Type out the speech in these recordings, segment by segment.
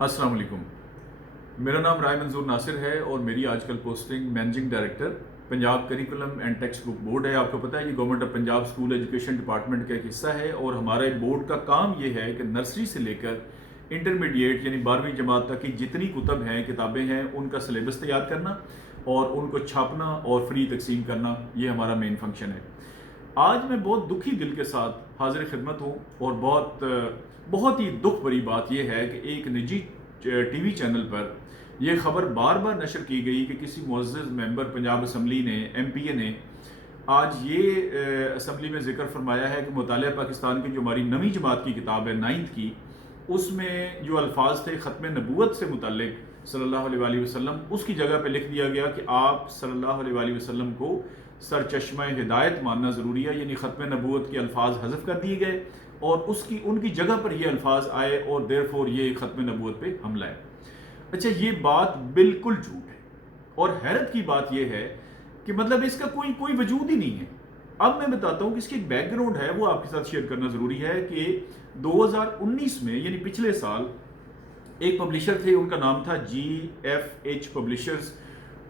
السلام علیکم، میرا نام رائے منظور ناصر ہے اور میری آج کل posting managing director Punjab curriculum and text book board ہے۔ آپ کو پتہ ہے یہ government of Punjab school education department کا ایک حصہ ہے، اور ہمارے بورڈ کا کام یہ ہے کہ نرسری سے لے کر انٹرمیڈیٹ یعنی 12ویں جماعت تک کی جتنی کتب ہیں، کتابیں ہیں، ان کا سلیبس تیار کرنا اور ان کو چھاپنا اور فری تقسیم کرنا، یہ ہمارا مین فنکشن ہے۔ آج میں بہت دکھی دل کے ساتھ حاضر خدمت ہوں، اور بہت ہی دکھ بھری بات یہ ہے کہ ایک نجی ٹی وی چینل پر یہ خبر بار بار نشر کی گئی کہ کسی معزز ممبر پنجاب اسمبلی نے، ایم پی اے نے آج یہ اسمبلی میں ذکر فرمایا ہے کہ مطالعہ پاکستان کی جو ہماری نویں جماعت کی کتاب ہے 9th کی، اس میں جو الفاظ تھے ختم نبوت سے متعلق صلی اللہ علیہ وآلہ وسلم، اس کی جگہ پہ لکھ دیا گیا کہ آپ صلی اللہ علیہ وآلہ وسلم کو سرچشمہ ہدایت ماننا ضروری ہے، یعنی ختم نبوت کے الفاظ حذف کر دیے گئے اور ان کی جگہ پر یہ الفاظ آئے، اور therefore یہ ختم نبوت پہ حملہ ہے۔ اچھا، یہ بات بالکل جھوٹ ہے، اور حیرت کی بات یہ ہے کہ مطلب اس کا کوئی وجود ہی نہیں ہے۔ اب میں بتاتا ہوں کہ اس کی ایک بیک گراؤنڈ ہے، وہ آپ کے ساتھ شیئر کرنا ضروری ہے کہ 2019 میں یعنی پچھلے سال ایک پبلشر تھے، ان کا نام تھا GFH پبلشرز،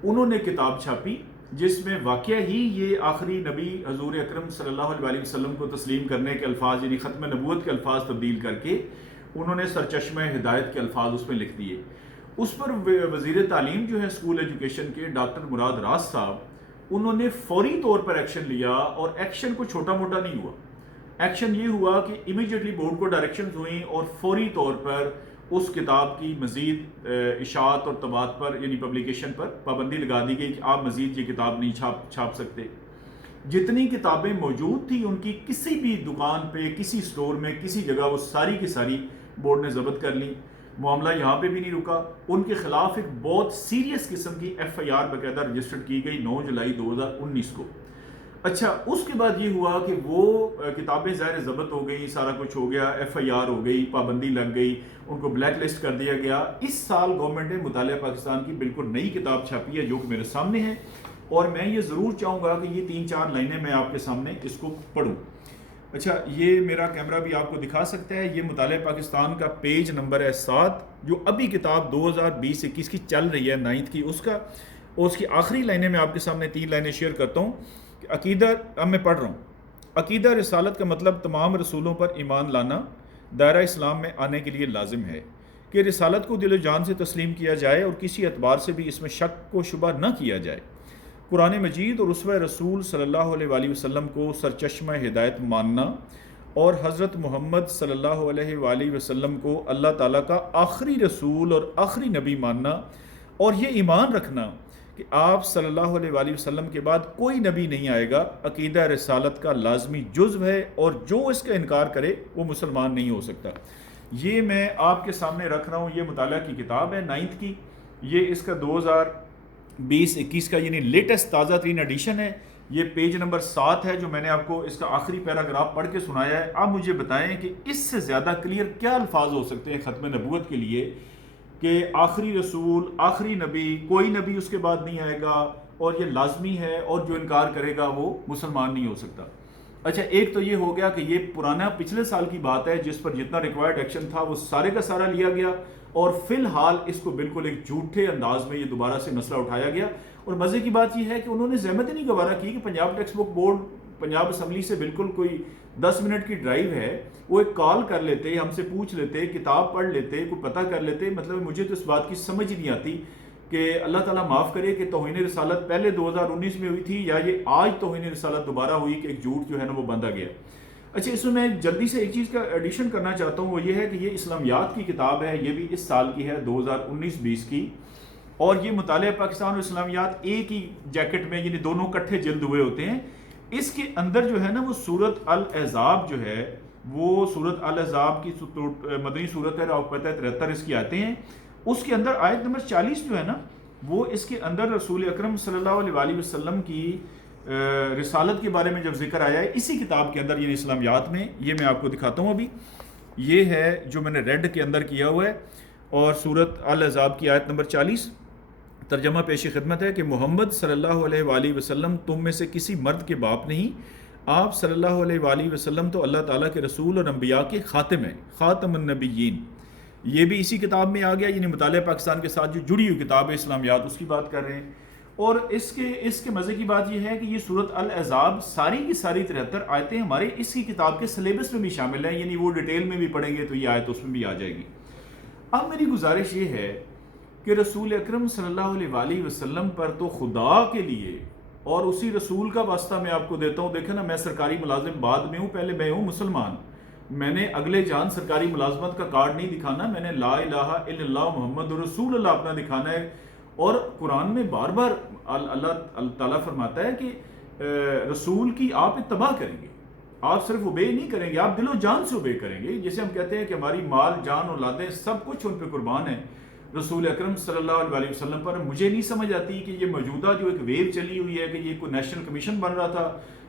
انہوں نے کتاب چھاپی جس میں واقعہ ہی یہ آخری نبی حضور اکرم صلی اللہ علیہ وآلہ وسلم کو تسلیم کرنے کے الفاظ یعنی ختم نبوت کے الفاظ تبدیل کر کے انہوں نے سرچشمہ ہدایت کے الفاظ اس میں لکھ دیے۔ اس پر وزیر تعلیم جو ہے اسکول ایجوکیشن کے ڈاکٹر مراد راز صاحب، انہوں نے فوری طور پر ایکشن لیا، اور ایکشن کو چھوٹا موٹا نہیں ہوا۔ ایکشن یہ ہوا کہ امیڈیٹلی بورڈ کو ڈائریکشنز ہوئیں اور فوری طور پر اس کتاب کی مزید اشاعت اور طباعت پر یعنی پبلیکیشن پر پابندی لگا دی گئی کہ آپ مزید یہ کتاب نہیں چھاپ سکتے۔ جتنی کتابیں موجود تھیں ان کی کسی بھی دکان پہ، کسی سٹور میں، کسی جگہ، وہ ساری کی ساری بورڈ نے ضبط کر لی۔ معاملہ یہاں پہ بھی نہیں رکا، ان کے خلاف ایک بہت سیریس قسم کی FIR باقاعدہ رجسٹر کی گئی 9 جولائی 2019 کو۔ اچھا، اس کے بعد یہ ہوا کہ وہ کتابیں ظاہر ضبط ہو گئی، سارا کچھ ہو گیا، FIR ہو گئی، پابندی لگ گئی، ان کو بلیک لسٹ کر دیا گیا۔ اس سال گورنمنٹ نے مطالعہ پاکستان کی بالکل نئی کتاب چھاپی ہے جو کہ میرے سامنے ہے، اور میں یہ ضرور چاہوں گا کہ یہ 3-4 لائنیں میں آپ کے سامنے اس کو پڑھوں۔ اچھا، یہ میرا کیمرہ بھی آپ کو دکھا سکتا ہے، یہ مطالعہ پاکستان کا پیج نمبر ہے 7، جو ابھی کتاب 2020-21 کی چل رہی ہے 9th کی، اس کا، اور اس کی آخری لائنیں میں آپ کے سامنے 3 لائنیں شیئر کرتا ہوں کہ عقیدہ، اب میں پڑھ رہا ہوں، عقیدہ رسالت کا مطلب تمام رسولوں پر ایمان لانا دائرہ اسلام میں آنے کے لیے لازم ہے کہ رسالت کو دل و جان سے تسلیم کیا جائے اور کسی اعتبار سے بھی اس میں شک و شبہ نہ کیا جائے۔ قرآن مجید اور اسوہ رسول صلی اللہ علیہ وآلہ وسلم کو سرچشمہ ہدایت ماننا، اور حضرت محمد صلی اللہ علیہ وآلہ وسلم کو اللہ تعالیٰ کا آخری رسول اور آخری نبی ماننا، اور یہ ایمان رکھنا کہ آپ صلی اللہ علیہ وآلہ وسلم کے بعد کوئی نبی نہیں آئے گا، عقیدہ رسالت کا لازمی جزو ہے، اور جو اس کا انکار کرے وہ مسلمان نہیں ہو سکتا۔ یہ میں آپ کے سامنے رکھ رہا ہوں، یہ مطالعہ کی کتاب ہے 9th کی، یہ اس کا 2020-21 کا یعنی لیٹسٹ تازہ ترین ایڈیشن ہے۔ یہ پیج نمبر 7 ہے جو میں نے آپ کو اس کا آخری پیراگراف پڑھ کے سنایا ہے۔ آپ مجھے بتائیں کہ اس سے زیادہ کلیئر کیا الفاظ ہو سکتے ہیں ختم نبوت کے لیے کہ آخری رسول، آخری نبی، کوئی نبی اس کے بعد نہیں آئے گا، اور یہ لازمی ہے، اور جو انکار کرے گا وہ مسلمان نہیں ہو سکتا۔ اچھا، ایک تو یہ ہو گیا کہ یہ پرانا پچھلے سال کی بات ہے جس پر جتنا ریکوائرڈ ایکشن تھا وہ سارے کا سارا لیا گیا، اور فی الحال اس کو بالکل ایک جھوٹے انداز میں یہ دوبارہ سے مسئلہ اٹھایا گیا۔ اور مزے کی بات یہ ہے کہ انہوں نے زحمت ہی نہیں گوارا کی کہ Punjab text book board Punjab assembly سے بالکل کوئی 10 منٹ کی ڈرائیو ہے، وہ ایک کال کر لیتے، ہم سے پوچھ لیتے، کتاب پڑھ لیتے، کوئی پتہ کر لیتے۔ مطلب مجھے تو اس بات کی سمجھ نہیں آتی کہ اللہ تعالیٰ معاف کرے کہ توہین رسالت پہلے 2019 میں ہوئی تھی، یا یہ آج توہین رسالت دوبارہ ہوئی کہ ایک جھوٹ جو ہے نا وہ باندھا گیا۔ اچھا، اس میں میں جلدی سے ایک چیز کا ایڈیشن کرنا چاہتا ہوں، وہ یہ ہے کہ یہ اسلامیات کی کتاب ہے، یہ بھی اس سال کی ہے 2019-20 کی، اور یہ مطالعہ پاکستان اور اسلامیات ایک ہی جیکٹ میں یعنی دونوں کٹھے جلد ہوئے ہوتے ہیں۔ اس کے اندر جو ہے نا وہ سورۃ الاحزاب جو ہے، وہ سورۃ الاحزاب کی مدنی صورت ہے، آپ کو پتہ ہے 73 اس کی آیتیں ہیں، اس کے اندر آیت نمبر 40 جو ہے نا، وہ اس کے اندر رسول اکرم صلی اللہ علیہ وآلہ وسلم کی رسالت کے بارے میں جب ذکر آیا ہے اسی کتاب کے اندر یعنی اسلامیات میں، یہ میں آپ کو دکھاتا ہوں ابھی، یہ ہے جو میں نے ریڈ کے اندر کیا ہوا ہے، اور سورۃ الاحزاب کی آیت نمبر 40 ترجمہ پیش خدمت ہے کہ محمد صلی اللہ علیہ وآلہ وسلم تم میں سے کسی مرد کے باپ نہیں، آپ صلی اللہ علیہ وآلہ وسلم تو اللہ تعالیٰ کے رسول اور انبیاء کے خاتم ہیں، خاتم النبیین۔ یہ بھی اسی کتاب میں آ گیا، یعنی مطالعہ پاکستان کے ساتھ جو جڑی ہوئی کتاب ہے اسلامیات، اس کی بات کر رہے ہیں۔ اور اس کے مزے کی بات یہ ہے کہ یہ سورۃ الاحزاب ساری کی ساری 73 آیتیں ہمارے اس کی کتاب کے سلیبس میں بھی شامل ہیں، یعنی وہ ڈیٹیل میں بھی پڑھیں گے تو یہ آیت اس میں بھی آ جائے گی۔ اب میری گزارش یہ ہے کہ رسول اکرم صلی اللہ علیہ وآلہ وسلم پر تو خدا کے لیے اور اسی رسول کا واسطہ میں آپ کو دیتا ہوں۔ دیکھیں نا، میں سرکاری ملازم بعد میں ہوں، پہلے میں ہوں مسلمان۔ میں نے اگلے جان سرکاری ملازمت کا کارڈ نہیں دکھانا، میں نے لا الہ الا اللہ محمد رسول اللہ اپنا دکھانا ہے۔ اور قرآن میں بار بار اللہ تعالیٰ فرماتا ہے کہ رسول کی آپ اتباع کریں گے، آپ صرف اوبے نہیں کریں گے، آپ دل و جان سے اوبے کریں گے۔ جیسے ہم کہتے ہیں کہ ہماری مال جان اولادیں سب کچھ ان پہ قربان ہے رسول اکرم صلی اللہ علیہ وسلم پر۔ مجھے نہیں سمجھ آتی کہ یہ موجودہ جو ایک ویو چلی ہوئی ہے کہ یہ کوئی نیشنل کمیشن بن رہا تھا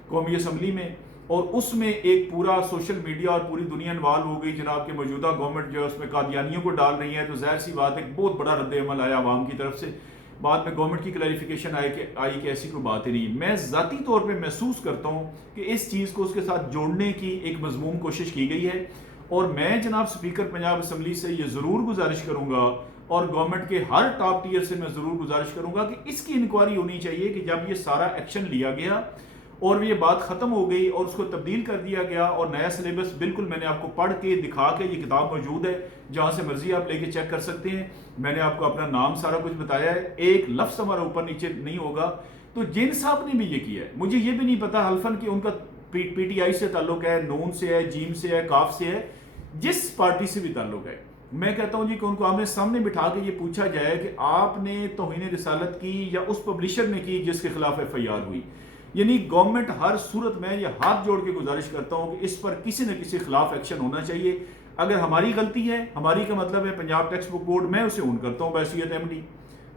قومی اسمبلی میں، اور اس میں ایک پورا سوشل میڈیا اور پوری دنیا انوالو ہو گئی جناب کہ موجودہ گورنمنٹ جو ہے اس میں قادیانیوں کو ڈال رہی ہے، تو ظاہر سی بات ہے ایک بہت بڑا رد عمل آیا عوام کی طرف سے۔ بعد میں گورنمنٹ کی کلیریفیکیشن آئی کہ ایسی کوئی بات ہی نہیں۔ میں ذاتی طور پہ محسوس کرتا ہوں کہ اس چیز کو اس کے ساتھ جوڑنے کی ایک مضمون کوشش کی گئی ہے، اور میں جناب سپیکر پنجاب اسمبلی سے یہ ضرور گزارش کروں گا اور گورنمنٹ کے ہر ٹاپ ٹیئر سے میں ضرور گزارش کروں گا کہ اس کی انکوائری ہونی چاہیے کہ جب یہ سارا ایکشن لیا گیا اور یہ بات ختم ہو گئی اور اس کو تبدیل کر دیا گیا اور نیا سلیبس بالکل میں نے آپ کو پڑھ کے دکھا کے، یہ کتاب موجود ہے جہاں سے مرضی آپ لے کے چیک کر سکتے ہیں، میں نے آپ کو اپنا نام سارا کچھ بتایا ہے، ایک لفظ ہمارا اوپر نیچے نہیں ہوگا۔ تو جن صاحب نے بھی یہ کیا ہے، مجھے یہ بھی نہیں پتا حلفاً کہ ان کا پی ٹی آئی سے تعلق ہے، نون سے ہے، جیم سے ہے، کاف سے ہے، جس پارٹی سے بھی تعلق ہے، میں کہتا ہوں جی کہ ان کو آمنے سامنے بٹھا کے یہ پوچھا جائے کہ آپ نے توہین رسالت کی یا اس پبلشر نے کی جس کے خلاف ایف آئی آر ہوئی۔ یعنی گورنمنٹ ہر صورت میں یہ ہاتھ جوڑ کے گزارش کرتا ہوں کہ اس پر کسی نہ کسی خلاف ایکشن ہونا چاہیے۔ اگر ہماری غلطی ہے، ہماری کا مطلب ہے پنجاب ٹیکسٹ بک بورڈ، میں اسے اون کرتا ہوں بحیثیت ایم ڈی۔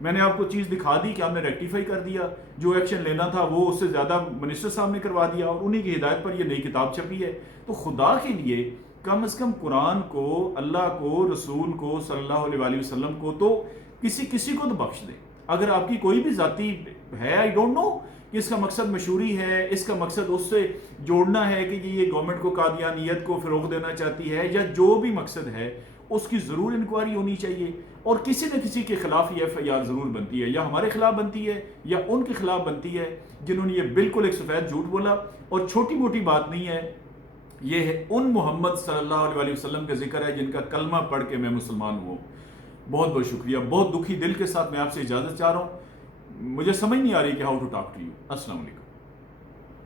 میں نے آپ کو چیز دکھا دی کہ ہم نے ریکٹیفائی کر دیا، جو ایکشن لینا تھا وہ اس سے زیادہ منسٹر صاحب نے کروا دیا، اور انہی کی ہدایت پر یہ نئی کتاب چھپی ہے۔ تو خدا کے لیے کم از کم قرآن کو، اللہ کو، رسول کو صلی اللہ علیہ وآلہ وسلم کو تو کسی کو تو بخش دیں۔ اگر آپ کی کوئی بھی ذاتی ہے، آئی ڈونٹ نو کہ اس کا مقصد مشہوری ہے، اس کا مقصد اس سے جوڑنا ہے کہ یہ گورنمنٹ کو قادیانیت کو فروغ دینا چاہتی ہے، یا جو بھی مقصد ہے اس کی ضرور انکوائری ہونی چاہیے، اور کسی نہ کسی کے خلاف یہ ایف آئی آر ضرور بنتی ہے، یا ہمارے خلاف بنتی ہے یا ان کے خلاف بنتی ہے جنہوں نے یہ بالکل ایک سفید جھوٹ بولا۔ اور چھوٹی موٹی بات نہیں ہے، یہ ہے ان محمد صلی اللہ علیہ وآلہ وسلم کا ذکر ہے جن کا کلمہ پڑھ کے میں مسلمان ہوں۔ بہت بہت شکریہ، بہت دکھی دل کے ساتھ میں آپ سے اجازت چاہ رہا ہوں، مجھے سمجھ نہیں آ رہی کہ how to talk to you. السلام علیکم۔